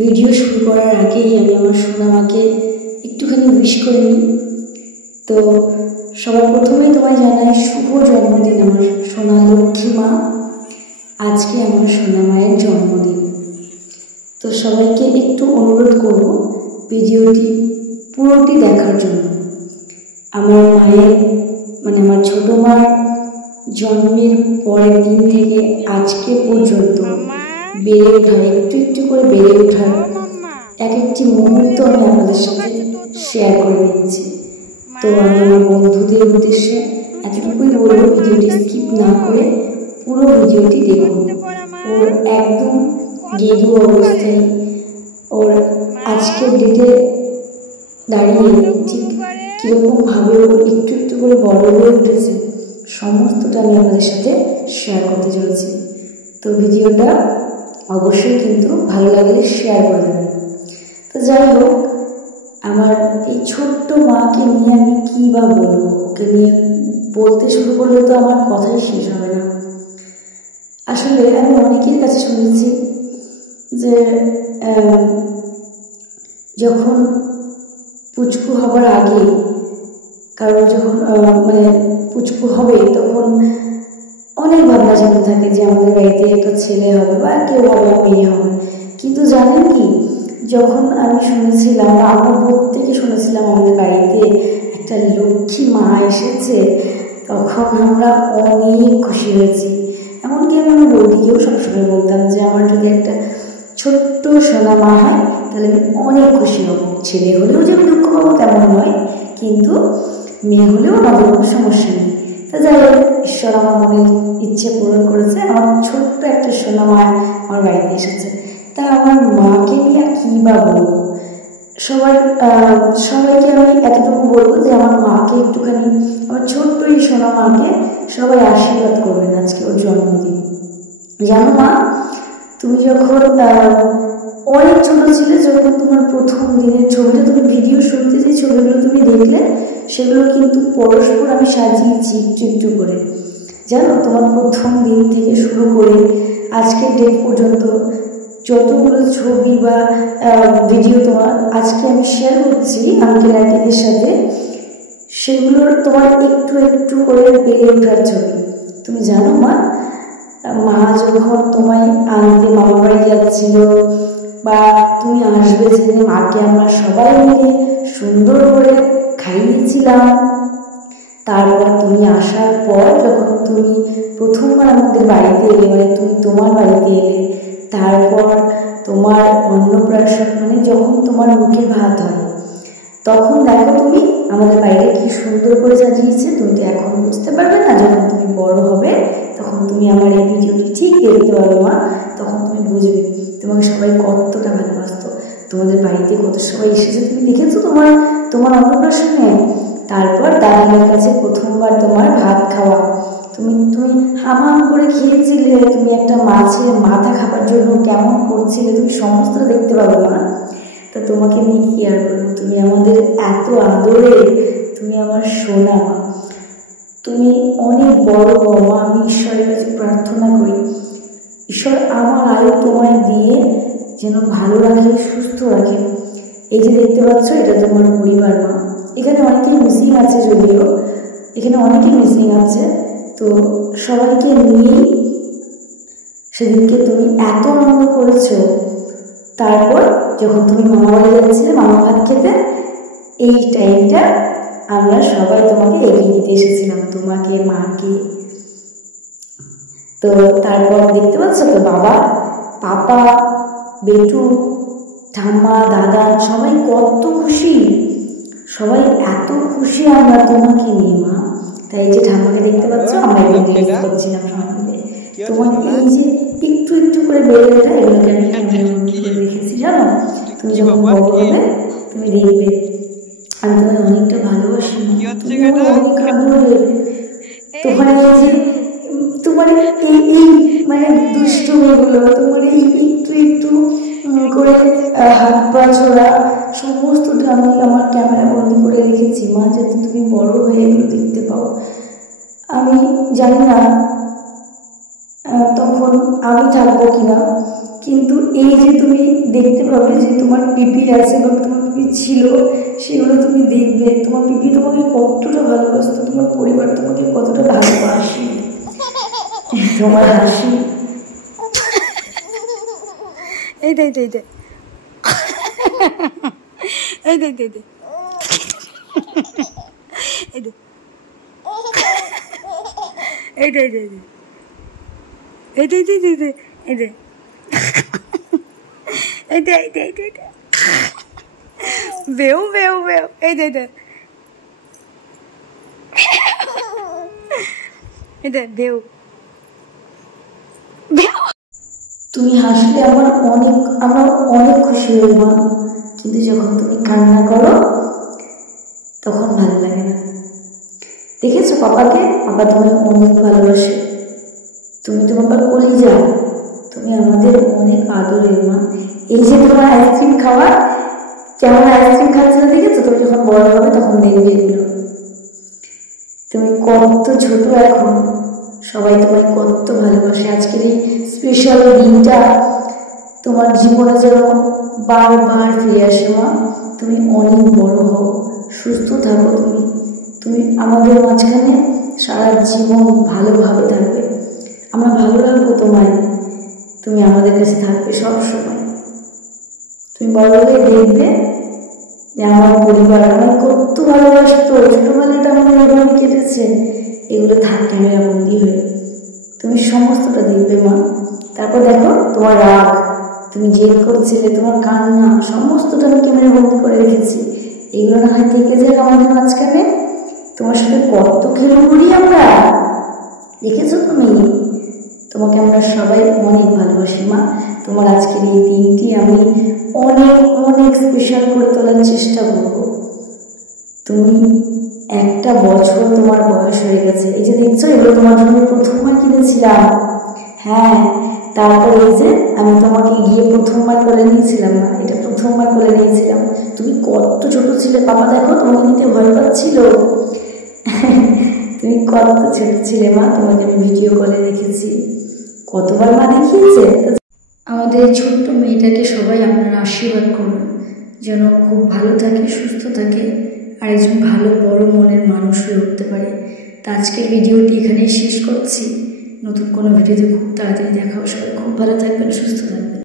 Video শুরু করার আগেই আমি আমার সোনামাকে একটুখানি উইশ করে নিই। তো সবার প্রথমেই তোমায় জানাই শুভ জন্মদিন আমার সোনা লক্ষ্মী মা। আজকে আমার সোনা মায়ের জন্মদিন। তো সবাইকে একটু অনুরোধ করব ভিডিওটি পুরোটি দেখার জন্য। আমার মায়ের আমার ছোটো মার জন্মের পরের দিন থেকে আজকে পর্যন্ত বেড়ে ওঠা, একটু একটু করে বেড়ে ওঠার এক একটি মুহূর্ত আমি আপনাদের সাথে শেয়ার করে নিচ্ছি। তো আমি আমার বন্ধুদের উদ্দেশ্যে এতটুকুই বলবো, ভিডিওটি স্কিপ না করে পুরো ভিডিওটি দেখুন। ওর একদম গেরু অবস্থায় ওর আজকের ডেটে দাঁড়িয়ে ঠিক কীরকমভাবে ও একটু একটু করে বড় হয়ে উঠেছে সমস্তটা আমি আপনাদের সাথে শেয়ার করতে চলেছি। তো ভিডিওটা অবশ্যই কিন্তু ভালো লাগলে শেয়ার করে দেবেন। তো যাই হোক, আমার এই ছোট্ট মাকে নিয়ে আমি কী বা বলবো, ওকে নিয়ে বলতে শুরু করলে তো আমার কথাই শেষ হবে না। আসলে আমি অনেকের কাছে শুনেছি যে যখন পুচকু হবার আগে কারো যখন পুচকু হবে তখন অনেক ভাবনা চিন্তা থাকে যে আমাদের বাড়িতে একটা ছেলে হবে বা কেউ হবে, মেয়ে হবে। কিন্তু জানেন কি, যখন আমি শুনেছিলাম বা আমার প্রত্যেকে শুনেছিলাম আমাদের বাড়িতে একটা লক্ষ্মী মা এসেছে, তখন আমরা অনেক খুশি হয়েছি। এমনকি আমি আমার বৌদিকেও সবসময় বলতাম যে আমার যদি একটা ছোট্ট সোনা মা হয় তাহলে আমি অনেক খুশি হব। ছেলে হলেও যে আমি দুঃখ পাবো তেমন নয়, কিন্তু মেয়ে হলেও আমাদের কোনো সমস্যা নেই। তো যাই হোক, ঈশ্বর আমার মনের ইচ্ছে পূরণ করেছে, আমার ছোট্ট একটা সোনা মা আমার বাড়িতে এসেছে। তা আমার মাকে নিয়ে আর কী বা বলবো, সবাইকে আমি এতটুকু বলবো যে আমার মাকে একটুখানি, আমার ছোট্ট এই সোনা মাকে সবাই আশীর্বাদ করবেন আজকে ওর জন্মদিন। জানো মা, তুমি যখন অনেক ছোটো ছিলে, যখন তোমার প্রথম দিনের ছবিটা, তুমি ভিডিও শুনতে যে ছবিগুলো তুমি দেখলে, সেগুলো কিন্তু পরস্পর আমি সাজিয়েছি একটু একটু করে। জানো, তোমার প্রথম দিন থেকে শুরু করে আজকের ডেট পর্যন্ত যতগুলো ছবি বা ভিডিও আজকে আমি শেয়ার করছি আঙ্কেল আন্টিদের সাথে, সেগুলোর তোমার একটু একটু করে বেড়ে ওঠার ছবি। তুমি জানো মা, যখন তোমায় আনতে মামা বাড়ি যাচ্ছিল বা তুমি আসবে যেদিন, মাকে আমরা সবাই মিলে সুন্দর করে খাইয়েছিলাম। তারপর তুমি আসার পর যখন তুমি প্রথমবার আমাদের বাড়িতে এলে, তুমি তোমার বাড়িতে এলে, তারপর তোমার অন্নপ্রাশন যখন তোমার মুখে ভাত হয়, তখন দেখো তুমি আমাদের বাইরে কি সুন্দর করে সাজিয়েছে। তুমি তো এখন বুঝতে পারবে না, যখন তুমি বড় হবে তখন তুমি আমার এই ভিডিওটি ঠিক দেখতে পারবে মা, তখন তুমি বুঝবে তোমাকে সবাই কতটা ভালোবাসতো, তোমাদের বাড়িতে কত সবাই এসেছে তুমি দেখেছো তোমার অন্নপ্রাশনে। তারপর দাদার কাছে প্রথমবার তোমার ভাত খাওয়া, তুমি হামাম করে খেয়েছিলে, তুমি একটা মাছের মাথা খাবার জন্য কেমন করছিলে, তুমি সমস্ত দেখতে পাবো না। তা তোমাকে নিয়ে কি আর বলবো, তুমি আমাদের এত আদরে, তুমি আমার সোনা মা, তুমি অনেক বড় মা। আমি ঈশ্বরের কাছে প্রার্থনা করি, ঈশ্বর আমার আয়ু তোমায় দিয়ে যেন ভালো রাখে, সুস্থ রাখে। এই যে দেখতে পাচ্ছ, এটা তোমার পরিবার মা। এখানে অনেকেই মিসিং আছে, যদিও এখানে অনেকেই মিসিং আছে। তো সবাইকে নিয়েই সেদিনকে তুমি এত আনন্দ করেছো। তারপর যখন তুমি মামা বাড়ি যাচ্ছিলে মামা ভাত খেতে, এই টাইমটা আমরা সবাই তোমাকে এগিয়ে দিতে এসেছিলাম, তোমাকে, মাকে। তো তারপর দেখতে পাচ্ছ তো বাবা, পাপা, বেটু, ঠাম্মা, দাদা সবাই কত খুশি, সবাই এত খুশি আমরা তোমাকে নিয়ে মা। তাই যে ঠাম্মাকে দেখতে পাচ্ছ, আমরা ড্রেস করছিলাম সবাই মিলে। তোমাকে এই যে একটু একটু করে বেড়ে ওঠা, এগুলোকে আমি রেখেছি। জানো, তুমি যখন বড় হবে তুমি দেখবে আমি তোমার অনেকটা ভালোবাসি, তুমি আমার অনেক আদরে। তোমার এই যে তোমার এই দুষ্টুমিগুলো, তোমার এই একটু একটু করে হাত পা ছোড়া সমস্তটা আমি আমার ক্যামেরা বন্দি করে রেখেছি মা, যাতে তুমি বড় হয়ে এগুলো দেখতে পাও। আমি জানি না তখন আমি থাকবো কিনা, কিন্তু এই যে তুমি দেখতে পাবে যে তোমার পিপি আছে বা তোমার পিপি ছিল, সেগুলো তুমি দেখবে তোমার পিপি তোমাকে কতটা ভালোবাসতো, তোমার পরিবার তোমাকে কতটা ভালোবাসে। তোমার হাসি এই দে এই দে এই দে এই দে এই দে এই দে এই দে এই দে এই দে এই দে এই দে এই দে এই দে এই দে বেউ বেউ বেউ এই দে এই দে বেউ বেউ। তুমি হাসলে আমার অনেক খুশি হই মা, কিন্তু যখন তুমি কান্না করো তখন ভালো লাগে না। দেখেছো পাপাকে? পাপা তোমাকে অনেক ভালোবাসে, তুমি তো বাবার কলিজা, তুমি আমাদের অনেক আদরের মা। এই যে তোমার আইসক্রিম খাওয়া, যেমন আইসক্রিম খাচ্ছে না, দেখেছো? তুমি যখন বড় হবে তখন দেখবে এগুলো। তুমি কত ছোট এখন, সবাই তোমায় কত ভালোবাসে। আজকের এই স্পেশাল দিনটা তোমার জীবনে যেন বারবার ফিরে আসে মা। তুমি অনেক বড় হও, সুস্থ থাকো, তুমি আমাদের মাঝখানে সারা জীবন ভালোভাবে থাকবে। আমরা ভালো রাখবো তোমায়, তুমি আমাদের কাছে থাকবে সব সময়। তুমি বড় হয়ে দেখবে যে আমার পরিবার আমায় কত ভালোবাসতো, ছোটবেলাটা আমাদের এভাবে কেটেছে, এগুলো থাক ক্যামেরা বন্দি হয়ে। তুমি সমস্তটা দেখবে মা। তারপর দেখো তোমার রাগ, তুমি জেদ করছিলে, তোমার কান্না, সমস্তটা আমি ক্যামেরা বন্দি করে রেখেছি। এগুলো না হয় থেকে যাক আমাদের মাঝখানে। তোমার সাথে কত খেলে করি আমরা, দেখেছো তুমি? তোমাকে আমরা সবাই অনেক ভালোবাসি মা। তোমার আজকের এই দিনটি আমি অনেক অনেক স্পেশাল করে তোলার চেষ্টা করব। তুমি একটা বছর তোমার বয়স হয়ে গেছে। এই যে দেখছো, এগুলো তোমার জন্য প্রথমবার কিনেছিলাম। হ্যাঁ, তারপর এই যে আমি তোমাকে গিয়ে প্রথমবার কোলে নিয়েছিলাম না, এটা প্রথমবার কোলে নিয়েছিলাম। তুমি কত ছোট ছিলে, পাপা দেখো তোমাকে নিতে ভয় পাচ্ছিল। তুমি কত ছোট ছিলে মা, তোমাকে আমি ভিডিও কলে দেখেছি, কতবার মা দেখিয়েছে। আমাদের এই ছোট্ট মেয়েটাকে সবাই আপনারা আশীর্বাদ করুন, যেন খুব ভালো থাকে, সুস্থ থাকে, আর একজন ভালো বড় মনের মানুষ হয়ে উঠতে পারে। তো আজকের ভিডিওটি এখানেই শেষ করছি। নতুন কোনো ভিডিওতে খুব তাড়াতাড়ি দেখা হবে। সবাই খুব ভালো থাকবেন, সুস্থ থাকবেন।